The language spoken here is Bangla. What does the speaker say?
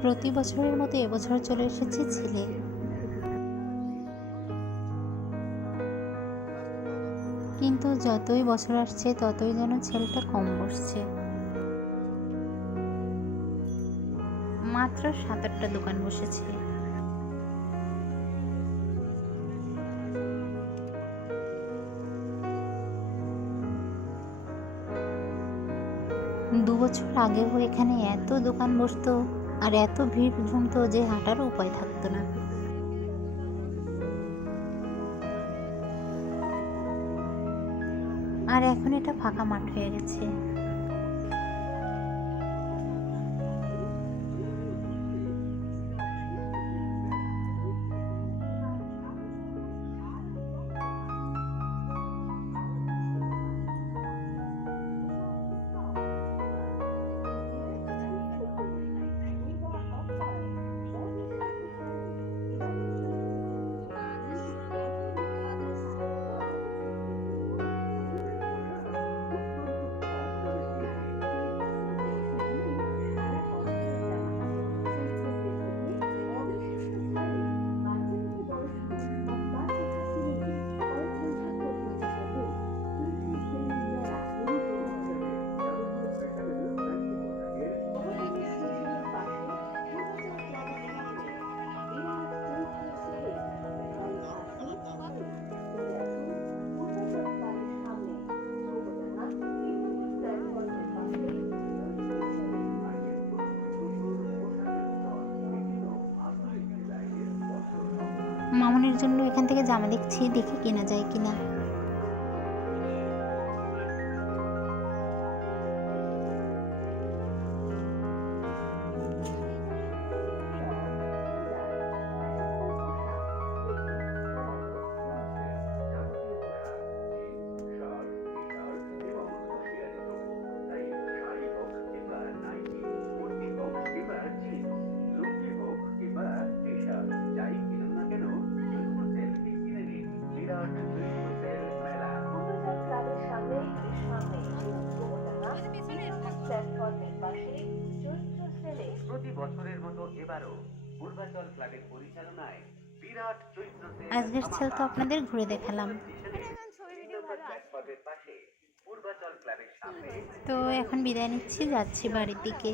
প্রতি বছরের মতো এবছর চলে এসেছে ছেলে। কিন্তু যতই বছর আসছে, ততই যেন ছেলেটা কম বসছে। মাত্র সাত আটটা দোকান বসেছে। দু বছর আগেও এখানে এত দোকান বসতো আর এত ভিড় জমতো যে হাঁটার উপায় থাকতো না। আর এখন এটা ফাঁকা মাঠ হয়ে গেছে। মামনের জন্য এখান থেকে জামা দেখছি দেখি কেনা যায় কিনা। বছরের মতো এবারও পূর্বাচল ক্লাবের পরিচালনায় বিরাট চৈত্র আজকের ছেল তো আপনাদের ঘুরে দেখালাম। তো এখন বিদায় নিচ্ছি যাচ্ছি বাড়ির দিকে।